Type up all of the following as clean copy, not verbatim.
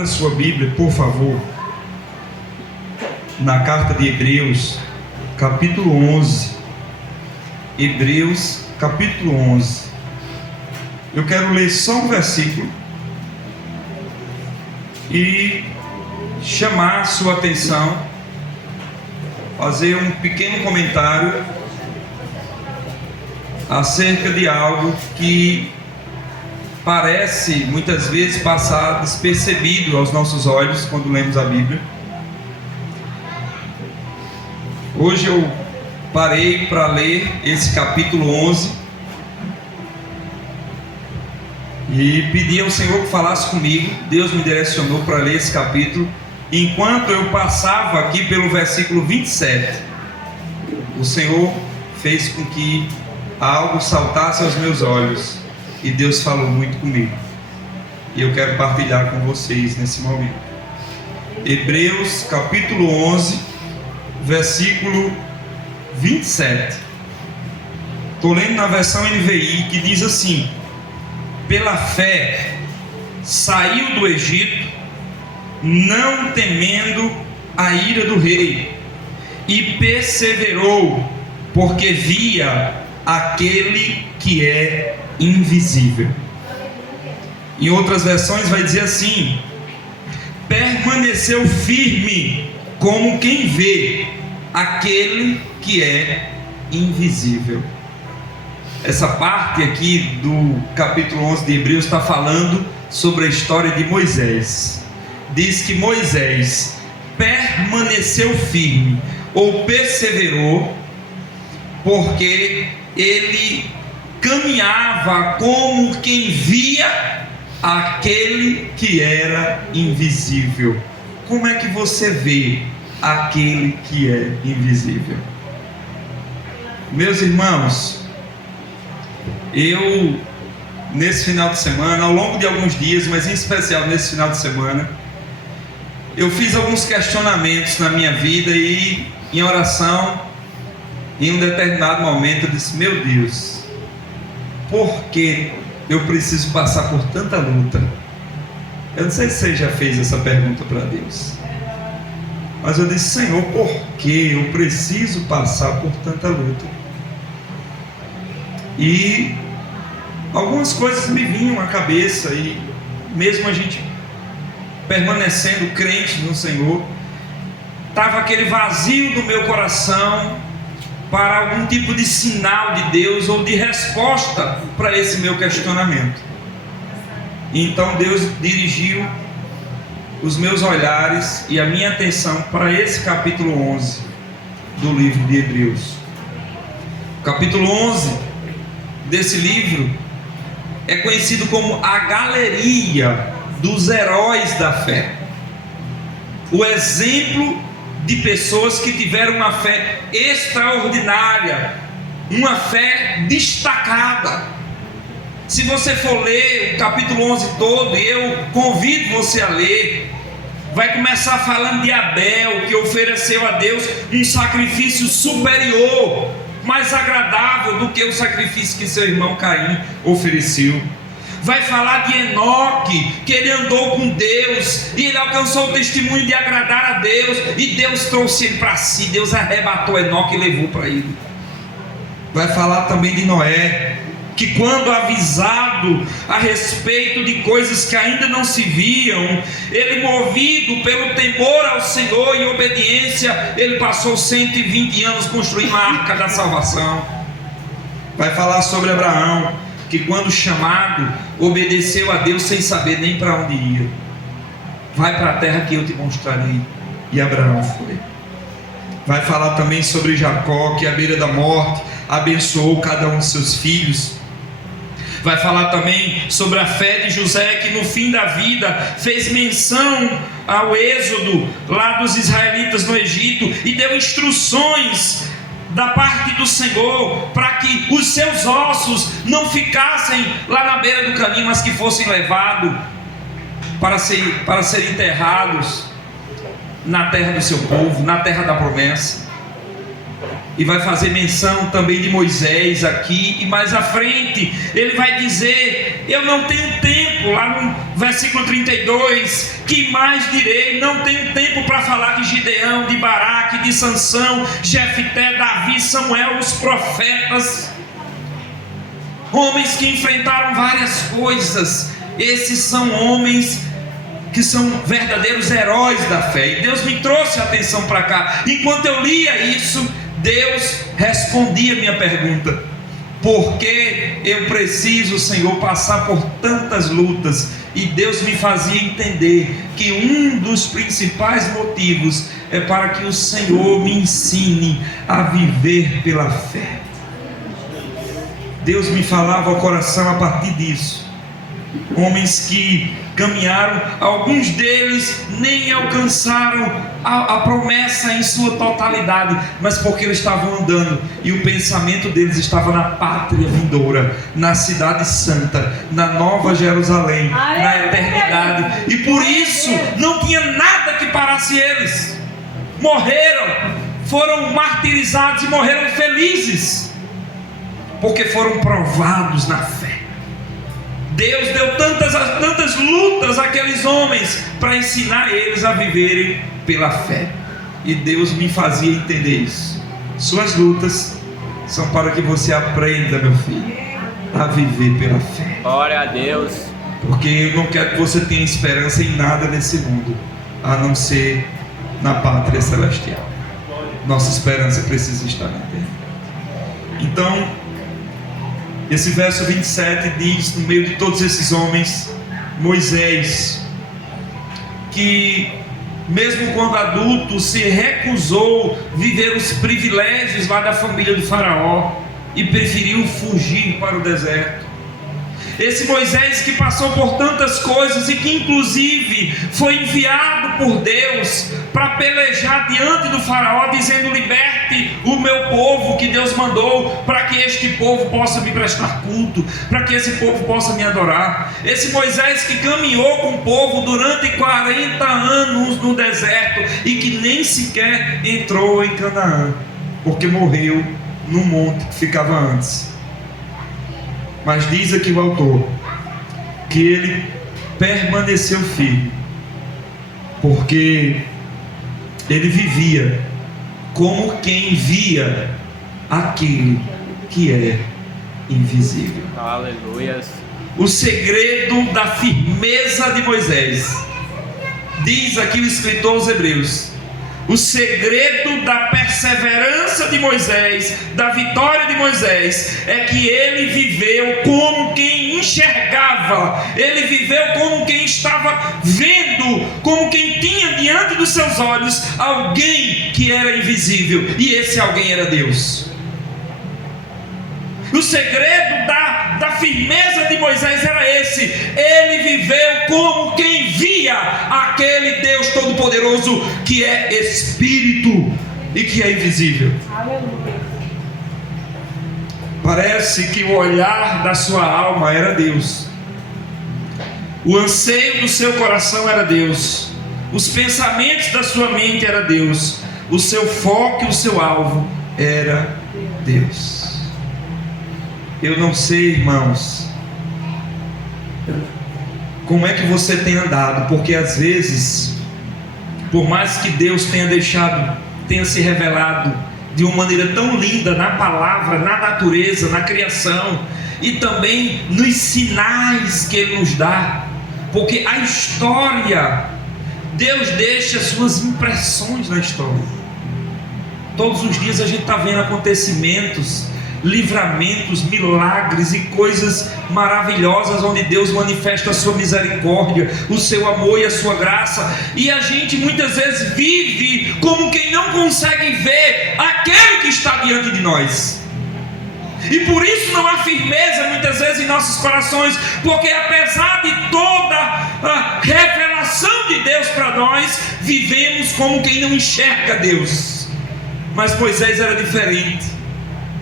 A sua Bíblia, por favor, na carta de Hebreus, capítulo 11. Hebreus, capítulo 11. Eu quero ler só um versículo e chamar a sua atenção, fazer um pequeno comentário acerca de algo que parece muitas vezes passar despercebido aos nossos olhos quando lemos a Bíblia. Hoje eu parei para ler esse capítulo 11 e pedi ao Senhor que falasse comigo. Deus me direcionou para ler esse capítulo. Enquanto eu passava aqui pelo versículo 27, o Senhor fez com que algo saltasse aos meus olhos. E Deus falou muito comigo. E eu quero partilhar com vocês nesse momento. Hebreus capítulo 11, versículo 27. Estou lendo na versão NVI, que diz assim: pela fé saiu do Egito, não temendo a ira do rei, e perseverou, porque via aquele que é invisível. Em outras versões vai dizer assim: permaneceu firme como quem vê aquele que é invisível. Essa parte aqui do capítulo 11 de Hebreus está falando sobre a história de Moisés. Diz que Moisés permaneceu firme ou perseverou porque ele caminhava como quem via aquele que era invisível. Como é que você vê aquele que é invisível? Meus irmãos, eu nesse final de semana, ao longo de alguns dias, mas em especial nesse final de semana, eu fiz alguns questionamentos na minha vida e em oração, em um determinado momento eu disse: meu Deus, por que eu preciso passar por tanta luta? Eu não sei se você já fez essa pergunta para Deus, mas eu disse: Senhor, por que eu preciso passar por tanta luta? E algumas coisas me vinham à cabeça, e mesmo a gente permanecendo crente no Senhor, estava aquele vazio do meu coração para algum tipo de sinal de Deus ou de resposta para esse meu questionamento. Então Deus dirigiu os meus olhares e a minha atenção para esse capítulo 11 do livro de Hebreus. O capítulo 11 desse livro é conhecido como a galeria dos heróis da fé, o exemplo de pessoas que tiveram uma fé extraordinária, uma fé destacada. Se você for ler o capítulo 11 todo, e eu convido você a ler, vai começar falando de Abel, que ofereceu a Deus um sacrifício superior, mais agradável do que o sacrifício que seu irmão Caim ofereceu. Vai falar de Enoque, que ele andou com Deus e ele alcançou o testemunho de agradar a Deus, e Deus trouxe ele para si. Deus arrebatou Enoque e levou para ele. Vai falar também de Noé, que quando avisado a respeito de coisas que ainda não se viam, ele, movido pelo temor ao Senhor e obediência, ele passou 120 anos construindo a arca da salvação. Vai falar sobre Abraão, que quando chamado, obedeceu a Deus sem saber nem para onde ia. Vai para a terra que eu te mostrarei. E Abraão foi. Vai falar também sobre Jacó, que à beira da morte abençoou cada um de seus filhos. Vai falar também sobre a fé de José, que no fim da vida fez menção ao êxodo lá dos israelitas no Egito e deu instruções da parte do Senhor para que os seus ossos não ficassem lá na beira do caminho, mas que fossem levados para serem enterrados na terra do seu povo, na terra da promessa. e vai fazer menção também de Moisés aqui, e mais à frente ele vai dizer: eu não tenho tempo, lá no versículo 32, que mais direi? Não tenho tempo para falar de Gideão, de Baraque, de Sansão, Jefté, Davi, Samuel, os profetas, homens que enfrentaram várias coisas. Esses são homens que são verdadeiros heróis da fé, e Deus me trouxe a atenção para cá. Enquanto eu lia isso, Deus respondia a minha pergunta: por que eu preciso, Senhor, passar por tantas lutas? E Deus me fazia entender que um dos principais motivos é para que o Senhor me ensine a viver pela fé. Deus me falava ao coração a partir disso. Homens que caminharam, alguns deles nem alcançaram a promessa em sua totalidade, mas porque eles estavam andando, e o pensamento deles estava na pátria vindoura, na cidade santa, na Nova Jerusalém, na eternidade, e por isso não tinha nada que parasse eles. Morreram, foram martirizados e morreram felizes, porque foram provados na fé. Deus deu tantas lutas àqueles homens para ensinar eles a viverem pela fé. E Deus me fazia entender isso. Suas lutas são para que você aprenda, meu filho, a viver pela fé. Glória a Deus. Porque eu não quero que você tenha esperança em nada nesse mundo, a não ser na pátria celestial. Nossa esperança precisa estar na terra. Então, esse verso 27 diz, no meio de todos esses homens, Moisés, que mesmo quando adulto se recusou viver os privilégios lá da família do faraó e preferiu fugir para o deserto. Esse Moisés que passou por tantas coisas e que inclusive foi enviado por Deus para pelejar diante do faraó, dizendo: liberte o meu povo que Deus mandou, para que este povo possa me prestar culto, para que esse povo possa me adorar. Esse Moisés que caminhou com o povo durante 40 anos no deserto e que nem sequer entrou em Canaã, porque morreu no monte que ficava antes. Mas diz aqui o autor que ele permaneceu firme, porque ele vivia como quem via aquele que é invisível. Aleluia. O segredo da firmeza de Moisés, diz aqui o escritor aos Hebreus, o segredo da perseverança de Moisés, da vitória de Moisés, é que ele viveu como quem enxergava, ele viveu como quem estava vendo, como quem tinha diante dos seus olhos alguém que era invisível, e esse alguém era Deus. O segredo da firmeza de Moisés era esse: ele viveu como quem via aquele Deus Todo-Poderoso que é Espírito e que é invisível. Aleluia. Parece que o olhar da sua alma era Deus, o anseio do seu coração era Deus, os pensamentos da sua mente era Deus, o seu foco e o seu alvo era Deus. Eu não sei, irmãos, como é que você tem andado, porque às vezes, por mais que Deus tenha se revelado de uma maneira tão linda na palavra, na natureza, na criação, e também nos sinais que Ele nos dá, porque a história, Deus deixa suas impressões na história. Todos os dias a gente está vendo acontecimentos, livramentos, milagres e coisas maravilhosas, onde Deus manifesta a sua misericórdia, o seu amor e a sua graça, e a gente muitas vezes vive como quem não consegue ver aquele que está diante de nós, e por isso não há firmeza muitas vezes em nossos corações, porque apesar de toda a revelação de Deus para nós, vivemos como quem não enxerga Deus. Mas Moisés era diferente.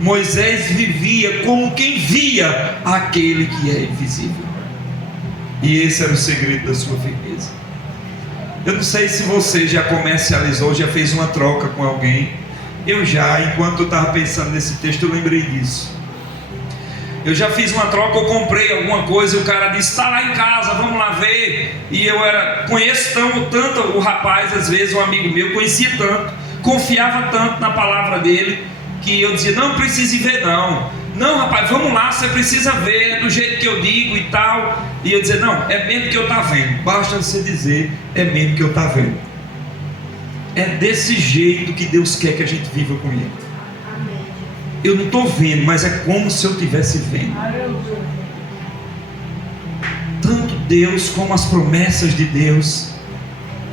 Moisés vivia como quem via aquele que é invisível, e esse era o segredo da sua firmeza. Eu não sei se você já comercializou, já fez uma troca com alguém Enquanto eu estava pensando nesse texto, eu lembrei disso. Eu já fiz uma troca, eu comprei alguma coisa e o cara disse, está lá em casa, vamos lá ver. E eu conheço tanto o rapaz, às vezes um amigo meu, conhecia tanto, confiava tanto na palavra dele, que eu dizia, não precisa ir ver não. Não, rapaz, vamos lá, você precisa ver, é do jeito que eu digo e tal. E eu dizia, não, é mesmo que eu estou vendo. Basta você dizer, é mesmo que eu estou vendo. É desse jeito que Deus quer que a gente viva com Ele. Eu não estou vendo, mas é como se eu estivesse vendo. Tanto Deus como as promessas de Deus,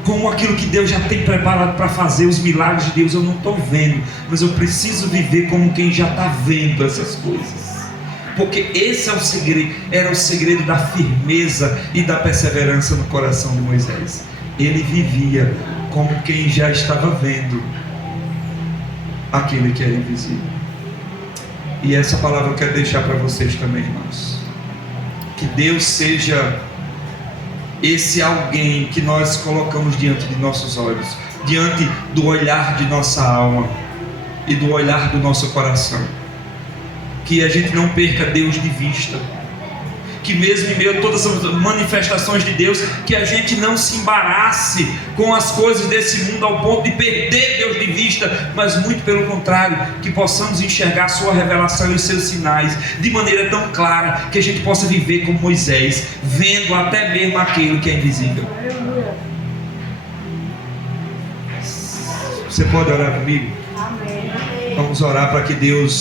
como aquilo que Deus já tem preparado para fazer, os milagres de Deus, eu não estou vendo, mas eu preciso viver como quem já está vendo essas coisas, porque esse é o segredo, era o segredo da firmeza e da perseverança no coração de Moisés. Ele vivia como quem já estava vendo aquele que era invisível. E essa palavra eu quero deixar para vocês também, irmãos. Que Deus seja esse alguém que nós colocamos diante de nossos olhos, diante do olhar de nossa alma e do olhar do nosso coração. Que a gente não perca Deus de vista. Que mesmo em meio a todas as manifestações de Deus, que a gente não se embarace com as coisas desse mundo ao ponto de perder Deus de vista, mas muito pelo contrário, que possamos enxergar a sua revelação e os seus sinais de maneira tão clara, que a gente possa viver como Moisés, vendo até mesmo aquilo que é invisível. Você pode orar comigo? Vamos orar para que Deus